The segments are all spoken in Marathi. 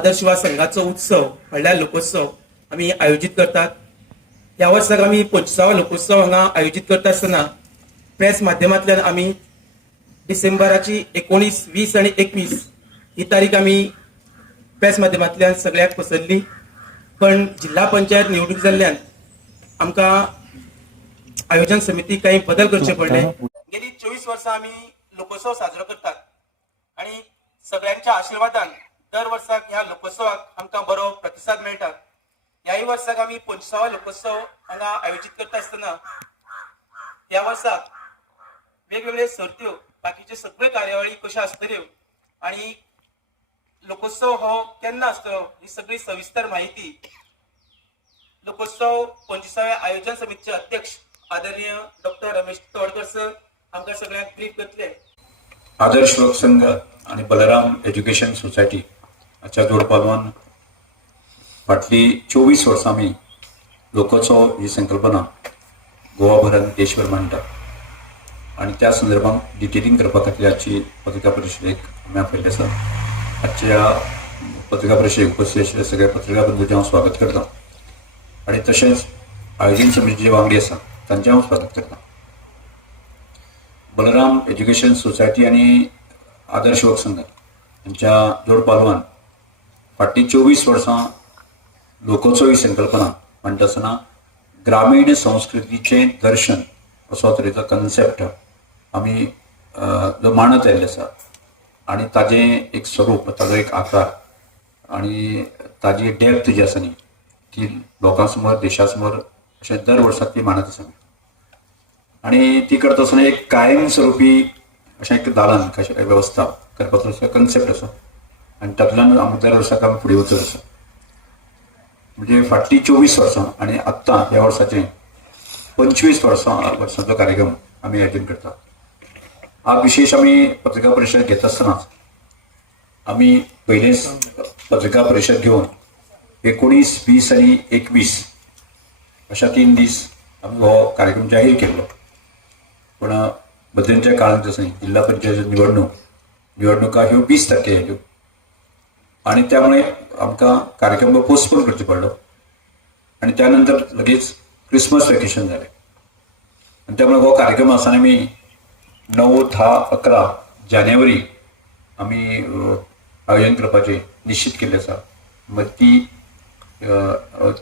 आदर्श युवा संघाचो उत्सव म्हणल्यार लोकोत्सव आम्ही आयोजित करतात. ह्या वर्साक आम्ही 25वा लोकोत्सव हांगा आयोजित करता आसतना प्रेस माध्यमांतल्यान आम्ही डिसेंबराची 19, 20 आणि 21 ही तारीख आम्ही प्रेस माध्यमांतल्यान सगळ्याक पसरली. पण जिल्हा पंचायत निवडणूक जाल्ल्यान आमकां आयोजन समिती काही बदल करचे पडले. गेली 24 वर्सां आम्ही लोकोत्सव साजरो करतात आणि सगळ्यांच्या आशीर्वादान दर वर्साक ह्या लोकोत्सवाक आमकां बरो प्रतिसाद मेळटा. ह्याही वर्साक आम्ही 25वा लोकोत्सव हांगा आयोजित करता आसतना ह्या वर्साक वेगवेगळे सर्त्यो बाकीचे सगळे कार्यावळी कशा आसतल्यो आणि लोकोत्सव हो केन्ना आसतलो ही सगळी सविस्तर माहिती लोकोत्सव 25व्या आयोजन समितीचे अध्यक्ष आदरणीय डॉक्टर रमेश तोडकर सर आमकां सगळ्यांक ब्रीफ करतले. आदर्श युवक संघ आणि बलराम एज्युकेशन सोसायटी हाच्या जोड पालवान फाटली 24 वर्सां आमी लोकोत्सव ही संकल्पना गोवाभरात देशभर मांडटा आणि त्या संदर्भात डिटेलिंग करपा खातीर आजची पत्रकार परिशदेक आमी आपयल्ले आसा. आजच्या पत्रकार परिशदेक उपस्थित आशिल्ल्या सगळ्या पत्रकार बंधूंचें हांव स्वागत करता आणि तशेंच आयोजन समितीचे वांगडी आसा तांचें हांव स्वागत करता. बलराम एज्युकेशन सोसायटी आणि आदर्श युवक संघ यांच्या जोड पालवान फाटली 24 वर्सां लोकोत्सव ही संकल्पना मांडटा आसतना ग्रामीण संस्कृतीचे दर्शन असो तरेचो कन्सेप्ट आमी जो मांडत आयिल्लो आसा आणि ताजें एक स्वरूप ताजो एक आकार आणि ताजी डेप्थ जी आसा न्ही ती लोकां समोर देशा समोर अशें दर वर्साक ती मांडत आसा आणि ती करता आसतना एक कायम स्वरुपी अशें एक दालन कशें वेवस्था करपाचो कन्सेप्ट आसा आनी तातूंतल्यान आमी दर वर्साक आमी फुडें वचत आसा. म्हणजे फाटली 24 वर्सां आणि आत्तां ह्या वर्साचे 25 वर्सांचो कार्यक्रम आमी आयोजन करतात. हा विशेष आमी पत्रकार परिशद घेता आसतनाच आमी पयलेच पत्रकार परिशद घेवन 19, 20 आणि 21 अशा 3 दीस आमी हो कार्यक्रम जाहीर केल्लो. पण मध्यंतच्या काळात जसं जिल्हा पंचायत निवडणुका ह्यो 20 तारखेर आयल्यो आणि त्यामुळे आमकां कार्यक्रम पोस्टपोन करचो पडलो आणि त्यानंतर लगेच क्रिसमस वेकेशन जालें आणि त्यामुळे हो कार्यक्रम आसा आमी 9, 10, 11 जानेवारी आमी आयोजन करपाचें निश्चित केल्लें आसा. मग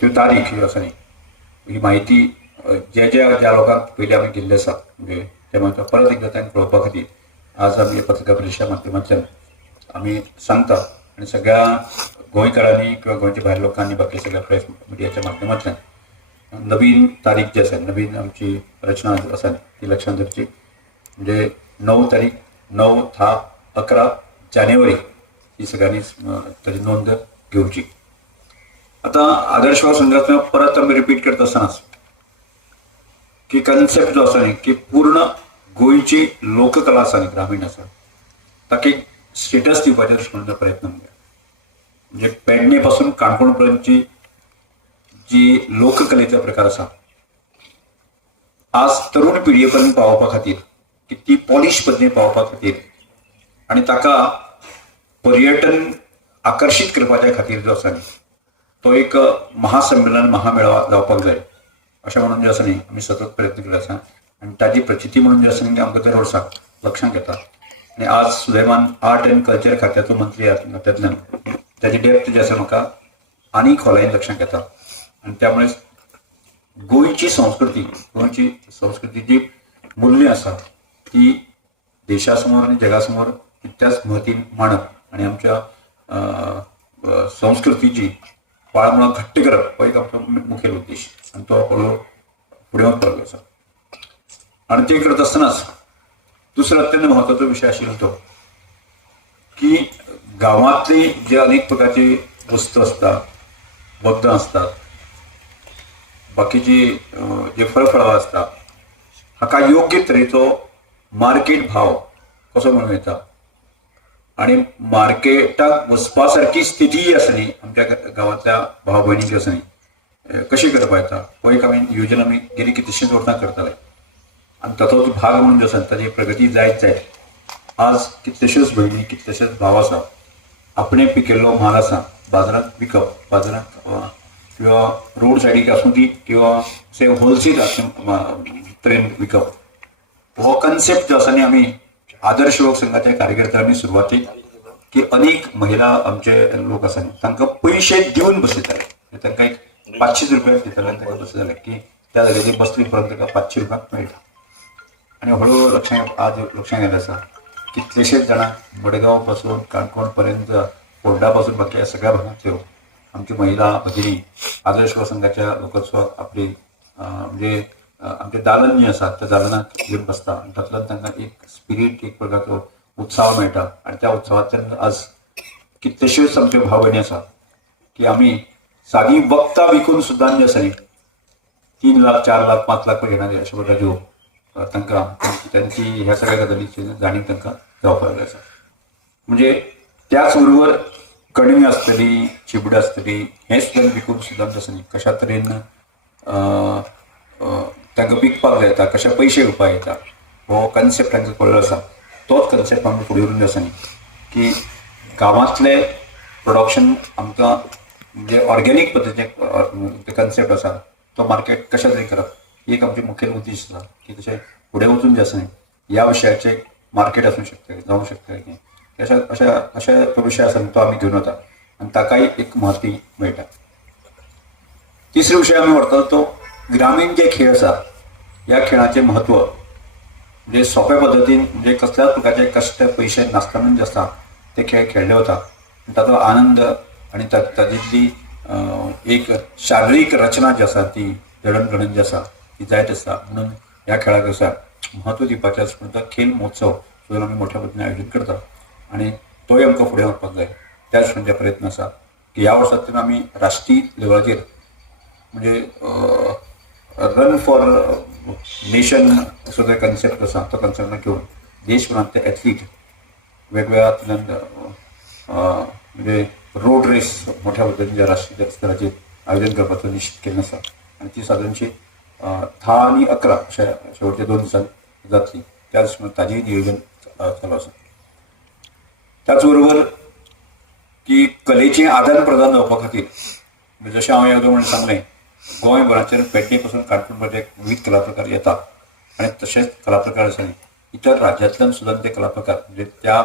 त्यो तारीख ह्यो आसा न्ही ही माहिती ज्या लोकांक पयलीं आमी दिल्ले आसा म्हणजे ते म्हाका परत एकदा तांकां कळोवपा खातीर आज आमी पत्रकार परिशदेच्या माध्यमांतल्यान आमी सांगता आणि सगळ्या गोंयकारांनी किंवा गोंयच्या भायर लोकांनी बाकी सगळ्या प्रेस मिडियाच्या माध्यमांतल्यान नवीन तारीख जी आसा नवीन आमची रचना आसा ती लक्षांत धरची. म्हणजे 9 तारीख 9, 10, 11 जानेवारी ही सगळ्यांनी ताची नोंद घेवची. आता आदर्श युवा संघातून परत आमी रिपीट करता आसतनाच की कन्सेप्ट जो आसा न्ही की पूर्ण गोंयची लोककला आसा न्ही ग्रामीण आसा ताका एक स्टेटस दिवपाचो दृश्टीकोनाचो प्रयत्न म्हणजे पेडणे पासून काणकोण पर्यंतची जी लोककलेचा प्रकार आसा आज तरुण पिढये पर्यंत पावोवपा खातीर की ती पॉलिश पद्धतीन पावोवपा खातीर आणि ताका पर्यटन आकर्षित करपाच्या खातीर जो आसा न्ही तो एक महासंमेलन महामेळावा जावपाक जाय अशें म्हणून जे आसा न्ही आमी सतत प्रयत्न केले आसा आणि ताजी प्रचिती म्हणून जे आसा न्ही आमकां दर वर्साक लक्षांत येता. आणि आज सुदैवान आर्ट अँड कल्चर खात्याचो मंत्री नात्यांतल्यान ताची डेप्थ जी आसा म्हाका आनी खोलायेन लक्षांत येता आणि त्यामुळे गोंयची संस्कृती जी मूल्य आसा ती देशा समोर आणि जगा समोर तितक्याच महत्वान मांडप आणि आमच्या संस्कृतीची पाळमुळा घट्ट करप हो एक आमचो मुखेल उद्देश आणि तो हळू फुडें वचपाक आसा. आणि ते करत आसतनाच दुसरो अत्यंत महत्वाचो विशय आशिल्लो तो की गांवांतली जे अनेक प्रकारची वस्तू असतात वखदां असतात बाकीची जे फळफळावळ असतात हाका योग्य तरेचो मार्केट भाव कसो म्हणून येता आणि मार्केटाक वचपा सारकी स्थिती आसा न्ही आमच्या गांवांतल्या भाव भयणीची आसा न्ही कशी करपा येता हो एक आमी योजना आमी गेली कितलीशींच वर्सां करताले आणि ताचोच भाग म्हणून जो आसा ताची प्रगती जायत आज कितल्योश्योच भयणी कितलेशेच भाव आसा आपणे पिकिल्लो म्हाल आसा बाजारात विकप, बाजारात किंवा रोड सायडीक आसूं ती किंवा अशें होलसेल तरेन विकप, हो कन्सेप्ट जो आसा न्ही आमी आदर्श लोक संघाच्या कार्यकर्त्यांनी सुरवातीक की अनेक महिला आमचे लोक आसा न्ही तांकां पयशे दिवन बसयताले, तांकां एक 500 रुपया दिताले आनी तांकां बसयताले की त्या जाग्याचेर बसली परत ताका 500 रुपया मेळटा. आनी हळू आज लक्षांत येयलें आसा कितलेशेच जाणां मडगांव पासून काणकोण पर्यंत फोंडा पासून बाकी सगळ्या भागांतल्यो आमची महिला भगिनी आदर्श लोक संघाच्या लोकोत्सवाक आपली म्हणजे आमचे दालन जे आसात त्या दालनाक घेवन बसता आनी तातूंतल्यान तांकां एक स्पिरीट, एक प्रकारचो उत्साह मेळटा. आनी त्या उत्सवांतल्यान आज कितलेश्योच आमच्यो भाव भयणी आसात की आमी सादी वखदां विकून सुद्दां जे आसा न्ही 3 लाख 4 लाख 5 लाख घेणारे अशा प्रकारच्यो तांकां त्यांची ह्या सगळ्या गजालीची जाणीव तांकां जावपाक लागली आसा. म्हणजे त्याच बरोबर कणगी आसतली, चिबडां आसतली, हें सुद्दां विकून सुद्दां जसं न्ही कशा तरेन तांकां विकपाक जाता, कशे पयशे येवपाक येता, हो कन्सेप्ट तांकां कळ्ळो आसा. तोच कन्सेप्ट आमी फुडें व्हरून आसा न्ही की गांवांतले प्रोडक्शन आमकां म्हणजे ऑर्गेनीक पद्दतीचे कन्सेप्ट आसा तो मार्केट कशा तरेन करप ही एक आमची मुखेल उद्देश आसा की तशें फुडें वचून जे आसा न्ही ह्या विशयाचे मार्केट आसूंक शकता, जावंक शकता की अशा तो विशय आसा तो आमी घेवन वता आनी ताकाय एक महत्व मेळटा. तिसरो विशय आमी व्हरतलो तो ग्रामीण जे खेळ आसा ह्या खेळाचें म्हत्व म्हणजे सोंप्या पद्दतीन म्हणजे कसल्याच प्रकारचे कश्ट पयशे नासतना जे आसा ते खेळ खेळले वता. ताचो आनंद आनी तातूंतली एक शारिरीक रचना जी आसा ती जडणघडण जी आसा ती जायत आसता. म्हणून ह्या खेळाक आसा म्हत्व दिवपाचें आसा म्हणून तो खेळ महोत्सव जो आमी मोठ्या पद्दतीन आयोजीत करता आनी तोय आमकां फुडें व्हरपाक जाय. त्याच म्हणजे प्रयत्न आसा की ह्या वर्सांतल्यान आमी राष्ट्रीय लेवलाचेर म्हणजे रन फॉर नेशन असो जो कन्सेप्ट आसा तो कन्सेप्ट घेवन देशभरांतले एथलीट वेगवेगळ्या म्हणजे रोड रेस मोठ्या पद्दतीन ज्या राष्ट्रीय स्तराचेर आयोजन करपाचो निश्चित केल्लो आसा आनी ती सादारणशी 10 आनी 11 अशा शेवटच्या 2 दिसांनी जातली. त्याच ताजेय नियोजन चालू आसा. त्याच बरोबर की कलेचें आदान प्रदान जावपा खातीर म्हणजे जशें हांवें एकदम सांगलें गोंयभराचेर पेडणे पासून काणकोण पर्यंत विविध कला प्रकार येतात आनी तशेंच कला प्रकार आसा न्ही इतर राज्यांतल्यान सुद्दां ते कला प्रकार म्हणजे त्या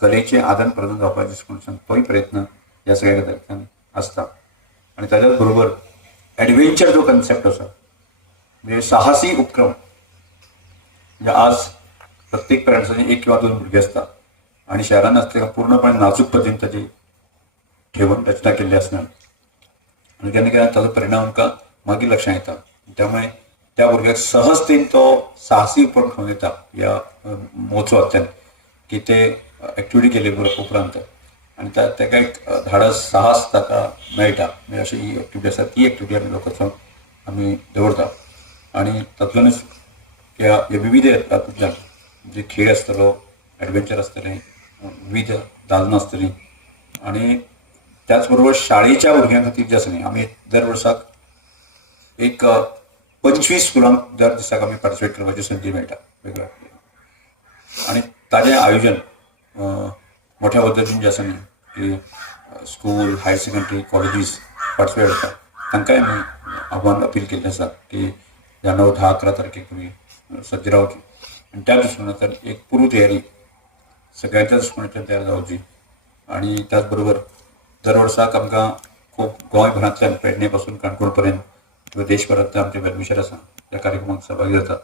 कलेचें आदान प्रदान जावपाचें म्हणून तोय प्रयत्न ह्या सगळ्या गजालींतल्यान आसता. आनी ताच्याच बरोबर एडवेंचर जो कन्सेप्ट आसा म्हणजे साहसी उपक्रम म्हणजे आज प्रत्येक पेरंट्सांनी 1 किंवा 2 भुरगे आसता आनी शहरान आसता पूर्णपणे नाजूक पद्दतीन ताची ठेवून रचना केल्ली आसना आनी केन्ना केन्ना ताचो परिणाम आमकां मागीर लक्षांत येता. त्यामुळे त्या भुरग्याक सहजतेन तो साहसी उपक्रम घेवन येता ह्या महोत्सवांतल्यान की ते एक्टिविटी केले उपरांत आनी ताका एक धाडस साहस ताका मेळटा. म्हणजे अशी ही एक्टिविटी आसा ती एक्टिविटी आमी लोकोत्सव आमी दवरता आनी तातूंतल्यानच ह्या विविध तातूंतल्यान जे खेळ आसतलो, एडवेंचर आसतलें, विविध दालनां आसतलीं आनी त्याच बरोबर शाळेच्या भुरग्यां खातीर जे आसा न्ही आमी दर वर्साक एक 25 स्कुलांक दर दिसाक आमी पार्टिसिपेट करपाची संदी मेळटा वेगळ्या आनी ताजें आयोजन मोठ्या पद्दतीन जे आसा न्ही की school, higher secondary, colleges participate करता तांकांय आमी आव्हान अपील केल्लें आसा की ह्या 9, 10, 11 तारखेक तुमी सज्ज रावची आनी त्या दृश्टीन एक पूर्व तयारी सगळ्यांच्या दृश्टीन तयार जावची. आनी त्याच बरोबर दर वर्साक आमकां खूब गोंयभरांतल्यान पेडणे पासून काणकोण पर्यंत किंवा देशभरांतले आमचे वेलविशर आसा त्या कार्यक्रमाक सहभागी जाता.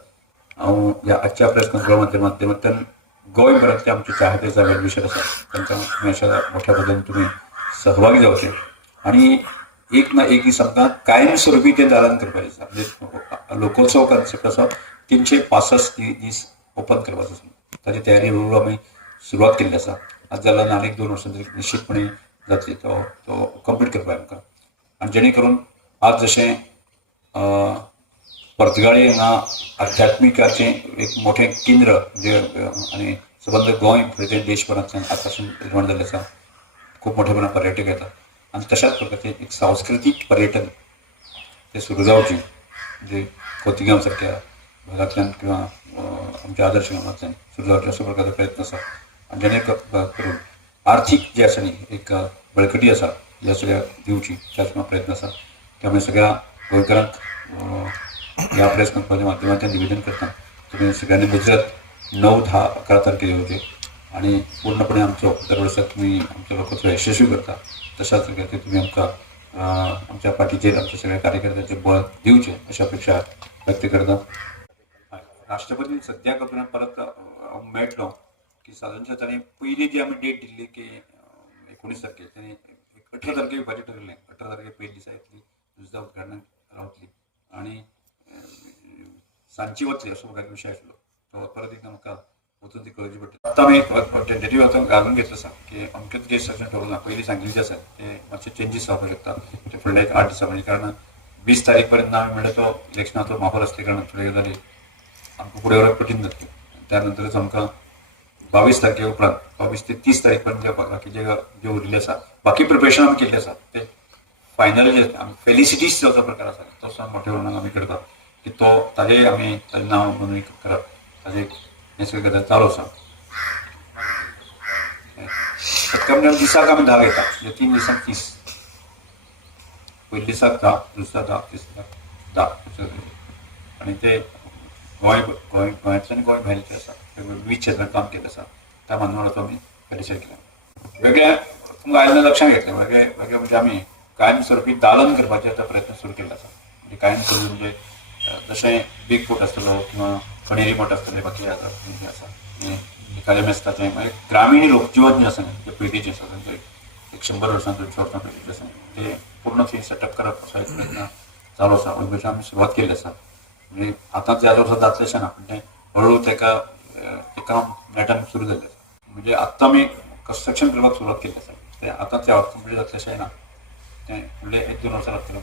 हांव ह्या आजच्या प्रेस कॉन्फरन्साच्या माध्यमांतल्यान गोंयभरांतले आमचे चाहते जे वेलविशर आसा तांकां अशा मोठ्या पद्दतीन तुमी सहभागी जावचे आनी एक ना एक दीस आमकां कायमस्वरुपी तें दालन करपाचें आसा. म्हणजे लोकोत्सव कन्सेप्ट आसा 365 दीस ओपन करपाचो आसा. ताची तयारी हळूहळू आमी सुरवात केल्ली आसा. आज जाल्यार आनीक 2 वर्सां तरी निश्चितपणे जातली तो कंप्लीट करपाक आमकां. आनी जेणे करून आज जशें पर्तगाळी हांगा आध्यात्मिकाचें एक मोठें केंद्र म्हणजे आनी सबंद गोंय भुरगे देशभरांतल्यान आज पासून निर्माण जाल्लें आसा. खूब मोठ्या प्रमाणात पर्यटक येतात आनी तशाच प्रकारचें एक सांस्कृतीक पर्यटन तें सुरू जावचें म्हणजे खोतिगांव सारक्या भागांतल्यान किंवा आमच्या आदर्श गांवांतल्यान सुरू जावचें असो प्रकारचो प्रयत्न आसा. आनी जेणे करून आर्थीक जे आसा न्ही एक बळकटी आसा ह्या सगळ्या दिवची त्याचो प्रयत्न आसा त्यामुळे सगळ्या गोंयकारांक ह्या प्रेस कॉन्फरन्सच्या माध्यमांतल्यान निवेदन करता तुम्ही सगळ्यांनी मुजरत 9, 10, 11 तारखेर येवचे आणि पूर्णपणे आमचो दर वर्साक तुम्ही आमचो लोकोत्सव यशस्वी करता तशाच प्रकारे तुम्ही आमकां आमच्या पाठीचेर आमच्या सगळ्या कार्यकर्त्यांचे बळ दिवचे अशी अपेक्षा व्यक्त करता. राष्ट्रपती सद्याक आपल्याक परत मेळटलो की साधारणतः ताणें पयली जी आमी डेट दिल्ली की 19 तारखेर ताणें 18 तारखेर बजेट ठरयलें 18 तारखेर पयली दिसा येतली दुसऱ्या उद्घाटनाक रावतली आणि सांजची वतली असो प्रकारचो विशय आशिल्लो तो परत एकदा म्हाका वचून ती कळची पडटा. आतां आमी टेंटेटिव्ह आतां घालून घेतलो आसा की अमकेच डेट्स अशें ठरवना पयलीं सांगिल्ले जे आसात ते मातशे चेंजीस जावपाक शकता ते फुडल्या एक 8 दिसां म्हणजे कारण 20 तारीख पर्यंत आमी म्हणल्यार तो इलेक्शनाचो माहोल आसले कारण थोड्यो गजाली आमकां फुडें व्हरप कठीण जातलें त्यानंतरच आमकां 22 तारखे उपरांत 22 ते 30 तारीख पर्यंत जे बाकीचे जे उरिल्ले आसा बाकी प्रिपरेशन आमी केल्लें आसा ते फायनल जे आमी फेलिसिटीज जावचो प्रकार आसा तसो मोठ्या प्रमाणात आमी करतात की तो ताजेय आमी ताजें नांव नोंदणी करप ताजें हें सगळें गजाल चालू आसा. सत्कर्म दिसाक आमी 10 घेता म्हणजे 3 दिसांक 30 पयल्या दिसाक 10 दुसऱ्या 10 तिसऱ्या 10 आनी ते गोंयांतल्यान गोंय भायरचे आसा विविध क्षेत्रांत काम केलें आसा त्या मानवळाचो आमी परिचय केला. वेगळ्या तुमकां आयल्या लक्षांत घेतलें वेगळे वेगळे म्हणजे आमी कायमस्वरुपी दालन करपाचे आता प्रयत्न सुरू केला आसा म्हणजे कायमस्वरूपी म्हणजे जशें बीग फूट आसतलो किंवा खणेरी मठ आसतले बाकी आसा एखाद्या मेस्ताचें म्हणजे ग्रामीण लोकजीवन जें आसा जे पयलींचें आसा तांचें 100 वर्सां 200 वर्सां पयलींचें आसा ते पूर्ण थंय सेटअप करप असो एक प्रयत्न चालू आसा अशें आमी सुरवात केल्ली आसा म्हणजे आतांच ह्या वर्सा जातलें अशें ना पूण तें हळू तेका काम नेटान सुरू जाल्लें आसा म्हणजे आत्तां आमी कन्स्ट्रक्शन करपाक सुरवात केल्ली आसा तें आतांच ह्या वर्सा कंप्लीट जातलें अशें ना तें फुडले 1-2 वर्सां लागतलें.